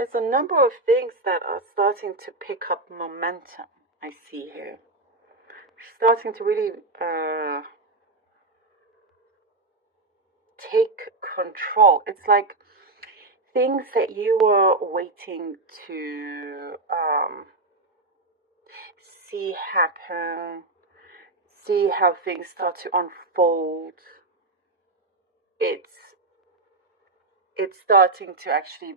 There's a number of things that are starting to pick up momentum, I see here. Starting to really take control. It's like things that you were waiting to see happen, see how things start to unfold. It's starting to actually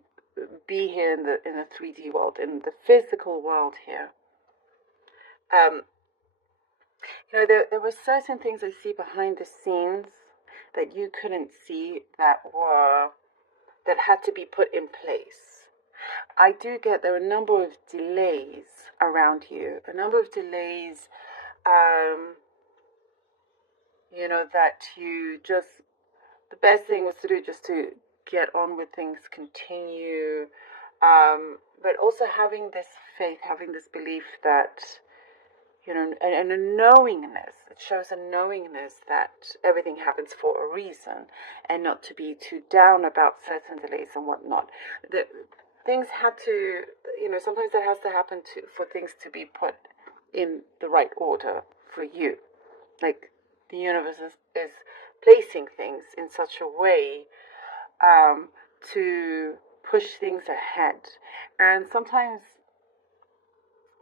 be here in the 3D world, in the physical world here. There were certain things I see behind the scenes that you couldn't see that had to be put in place. I do get there are a number of delays around you, a number of delays, that you just, the best thing was to do just to get on with things, continue, but also having this faith, having this belief that, and a knowingness. It shows a knowingness that everything happens for a reason, and not to be too down about certain delays and whatnot. That things had to, sometimes that has to happen for things to be put in the right order for you. Like the universe is placing things in such a way to push things ahead. And sometimes,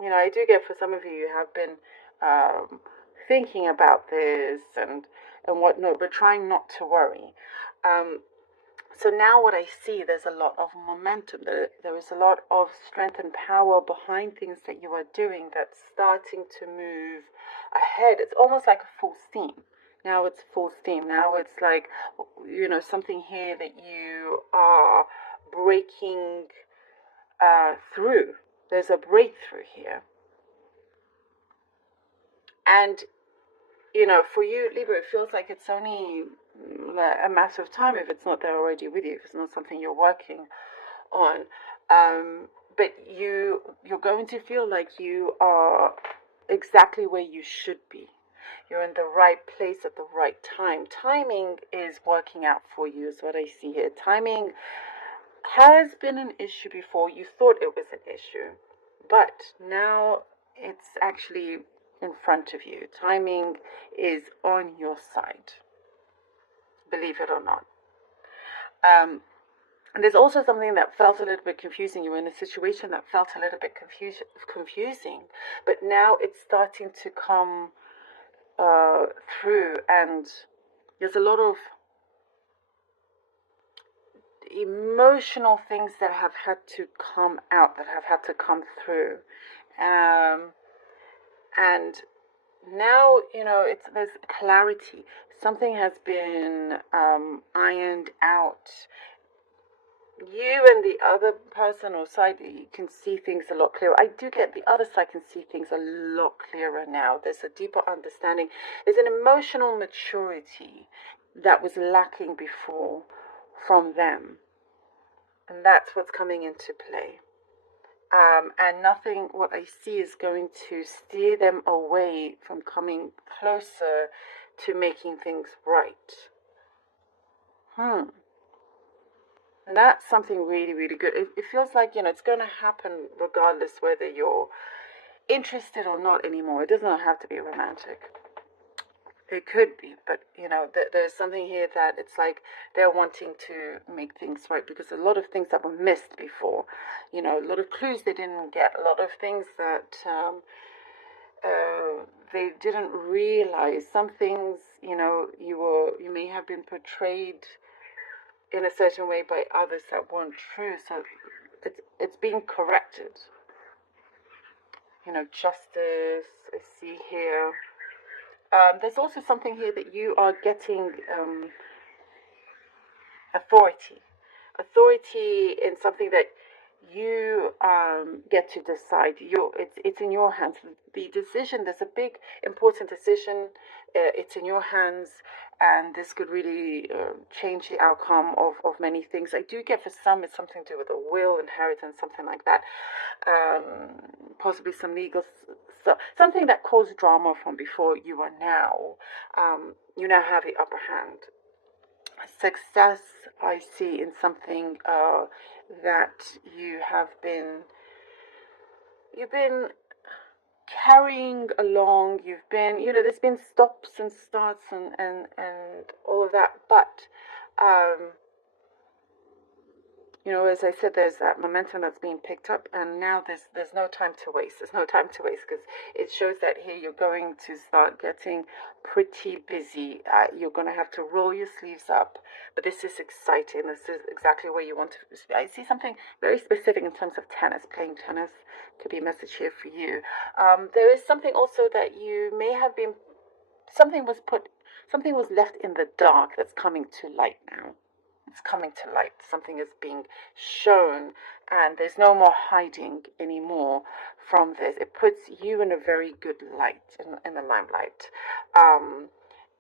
I do get, for some of you have been thinking about this and whatnot, but trying not to worry. So now what I see, there's a lot of momentum. There is a lot of strength and power behind things that you are doing that's starting to move ahead. It's almost like a full steam. Now it's full steam. Now it's like, something here that you are breaking through. There's a breakthrough here. And, for you, Libra, it feels like it's only a matter of time if it's not there already with you, if it's not something you're working on. But you're going to feel like you are exactly where you should be. You're in the right place at the right time. Timing is working out for you, is what I see here. Timing has been an issue before. You thought it was an issue, but now it's actually in front of you. Timing is on your side, believe it or not. And there's also something that felt a little bit confusing. You were in a situation that felt a little bit confusing, but now it's starting to come through, and there's a lot of emotional things that have had to come out, that have had to come through. And now, there's clarity. Something has been ironed out. You and the other person or side, you can see things a lot clearer. I do get the other side can see things a lot clearer now. There's a deeper understanding. There's an emotional maturity that was lacking before from them. And that's what's coming into play. And nothing, what I see, is going to steer them away from coming closer to making things right. And that's something really, really good. It feels like, it's going to happen regardless whether you're interested or not anymore. It does not have to be romantic. It could be, but, there's something here that it's like they're wanting to make things right, because a lot of things that were missed before, a lot of clues they didn't get, a lot of things that they didn't realize. Some things, you may have been portrayed in a certain way by others that weren't true, so it's being corrected. Justice, I see here. There's also something here that you are getting authority in something that you get to decide. It's in your hands. The decision, there's a big important decision. It's in your hands, and this could really change the outcome of many things. I do get, for some, it's something to do with a will, inheritance, something like that. Possibly some legal stuff, something that caused drama from before. You are now, you now have the upper hand. success I see in something that you've been carrying along. You've been, there's been stops and starts and all of that, but as I said, there's that momentum that's being picked up, and now there's no time to waste. There's no time to waste, because it shows that here you're going to start getting pretty busy. You're going to have to roll your sleeves up, but this is exciting. This is exactly where you want to. I see something very specific in terms of tennis. Playing tennis could be a message here for you. There is something also that you may have been. Something was left in the dark that's coming to light now. It's coming to light. Something is being shown, and there's no more hiding anymore from this. It puts you in a very good light, in the limelight.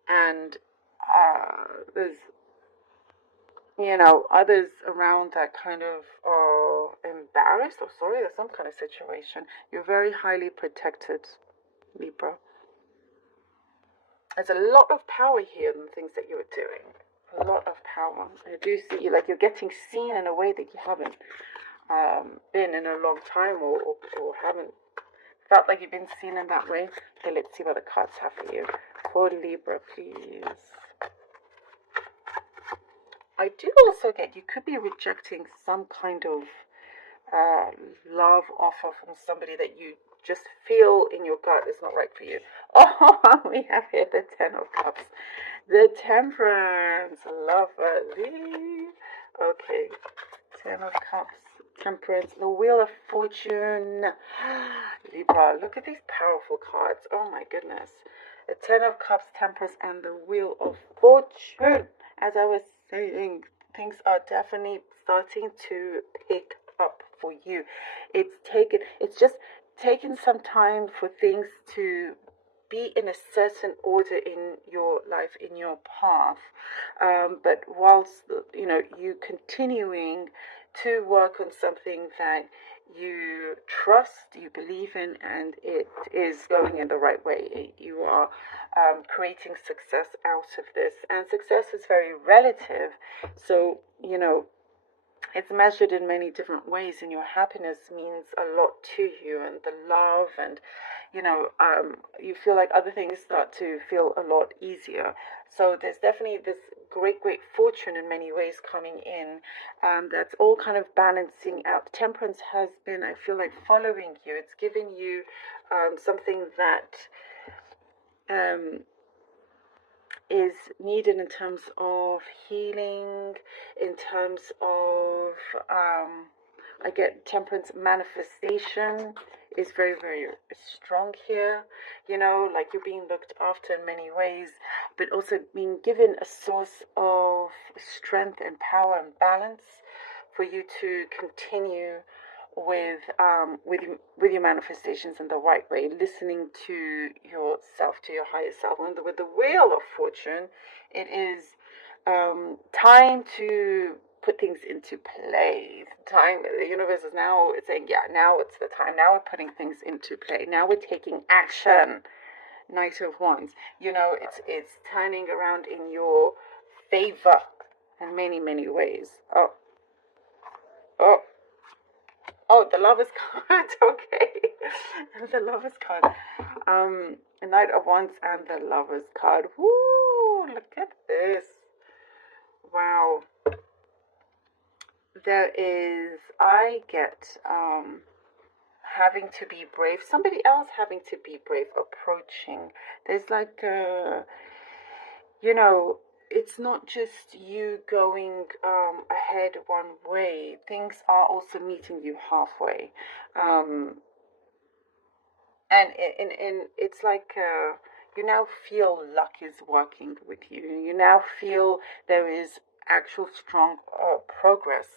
And there's, others around that kind of are embarrassed or sorry. There's some kind of situation. You're very highly protected, Libra. There's a lot of power here in the things that you're doing. A lot of power. I do see you, like you're getting seen in a way that you haven't been in a long time, or haven't felt like you've been seen in that way. Okay, let's see what the cards have for you. For Libra, please. I do also get you could be rejecting some kind of love offer from somebody that you just feel in your gut is not right for you. Oh, we have here the Ten of Cups. The Temperance, lovely. Okay, Ten of Cups, Temperance, the Wheel of Fortune. Libra, look at these powerful cards. Oh my goodness. The Ten of Cups, Temperance, and the Wheel of Fortune. As I was saying, things are definitely starting to pick up for you. It's just taken some time for things to be in a certain order in your life, in your path, but whilst you continuing to work on something that you trust, you believe in, and it is going in the right way. You are creating success out of this, and success is very relative, so it's measured in many different ways, and your happiness means a lot to you, and the love, and you feel like other things start to feel a lot easier. So there's definitely this great fortune in many ways coming in, that's all kind of balancing out. Temperance has been, I feel like, following you. It's giving you something that is needed in terms of healing, in terms of I get Temperance manifestation is very, very strong here. Like you're being looked after in many ways, but also being given a source of strength and power and balance for you to continue with your manifestations in the right way, listening to yourself, to your higher self. And with the Wheel of Fortune, it is time to put things into play. The universe is now saying, yeah, now it's the time. Now we're putting things into play. Now we're taking action. Knight of Wands. It's turning around in your favor in many, many ways. Oh, the Lovers card. Okay. The Lovers card. The Knight of Wands and the Lovers card. Woo! Look at this. Wow. I get having to be brave. Somebody else having to be brave approaching. There's like it's not just you going ahead one way. Things are also meeting you halfway, and it's like you now feel luck is working with you. You now feel there is actual strong progress.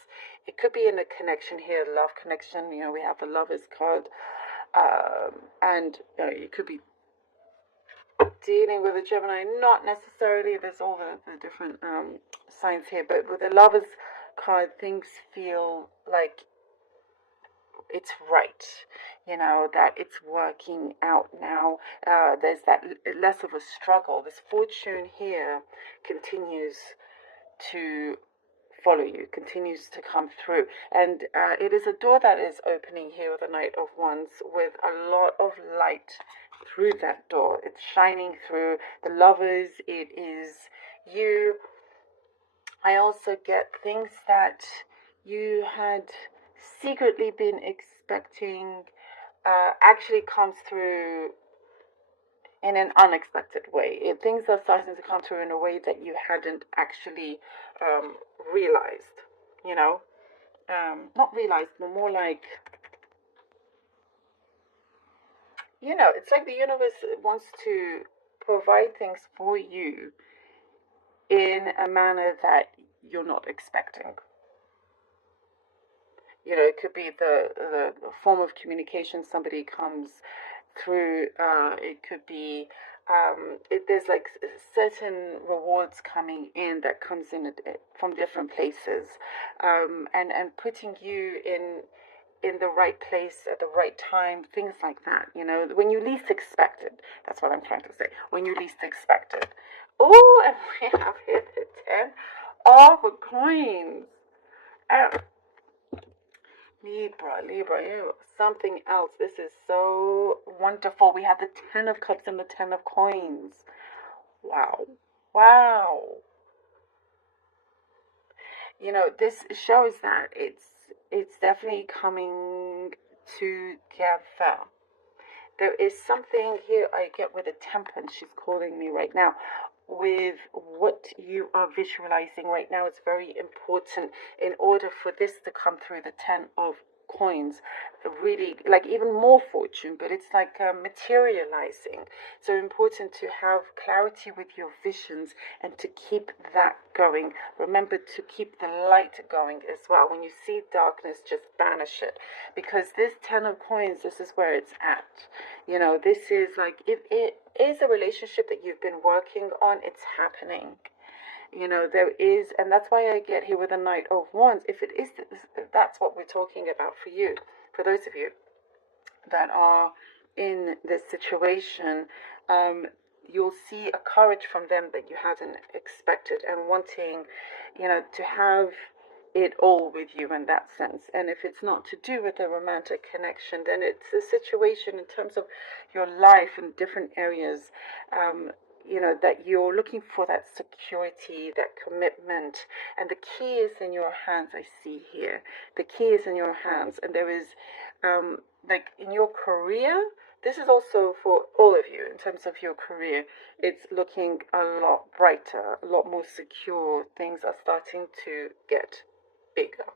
It could be in a connection here, love connection. We have the Lovers card, and you could be dealing with a Gemini, not necessarily. There's all the different signs here, but with the Lovers card, things feel like it's right, that it's working out now. There's that less of a struggle. This fortune here continues to follow you, continues to come through. And it is a door that is opening here with the Knight of Wands, with a lot of light through that door. It's shining through the Lovers. It is you. I also get things that you had secretly been expecting actually comes through in an unexpected way. Things are starting to come through in a way that you hadn't actually realized, you know. Not realized, but more like, you know, it's like the universe wants to provide things for you in a manner that you're not expecting. You know, it could be the form of communication somebody comes through. It could be there's like certain rewards coming in that comes in from different places, and putting you in the right place at the right time, things like that. You know, when you least expect it. That's what I'm trying to say. When you least expect it. Oh, and we have here the 10 of coins. Libra, you something else. This is so wonderful. We have the 10 of Cups and the 10 of Coins. Wow. You know, this shows that it's definitely coming together. There is something here I get with the Temperance. She's calling me right now. With what you are visualizing right now, it's very important in order for this to come through, the 10 of Coins, really like even more fortune, but it's like materializing. So important to have clarity with your visions and to keep that going. Remember to keep the light going as well. When you see darkness, just banish it, because this 10 of Coins, this is where it's at. You know, this is like, if it is a relationship that you've been working on, it's happening. You know, there is, and that's why I get here with the Knight of Wands. If it is, that's what we're talking about for you, for those of you that are in this situation, you'll see a courage from them that you hadn't expected, and wanting, you know, to have it all with you in that sense. And if it's not to do with a romantic connection, then it's a situation in terms of your life in different areas, you know, that you're looking for that security, that commitment. And the key is in your hands, I see here. The key is in your hands. And there is, like in your career, this is also for all of you in terms of your career. It's looking a lot brighter, a lot more secure. Things are starting to get bigger.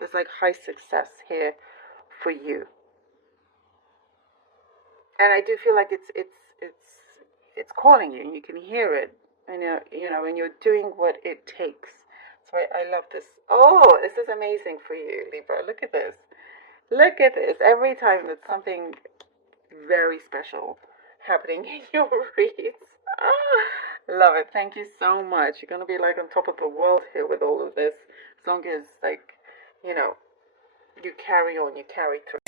There's like high success here for you. And I do feel like it's calling you, and you can hear it, and you know, when you're doing what it takes. So I love this. Oh, this is amazing for you, Libra. Look at this. Every time there's something very special happening in your reads. Love it. Thank you so much. You're gonna be like on top of the world here with all of this, as long as, like, you know, you carry on, you carry through.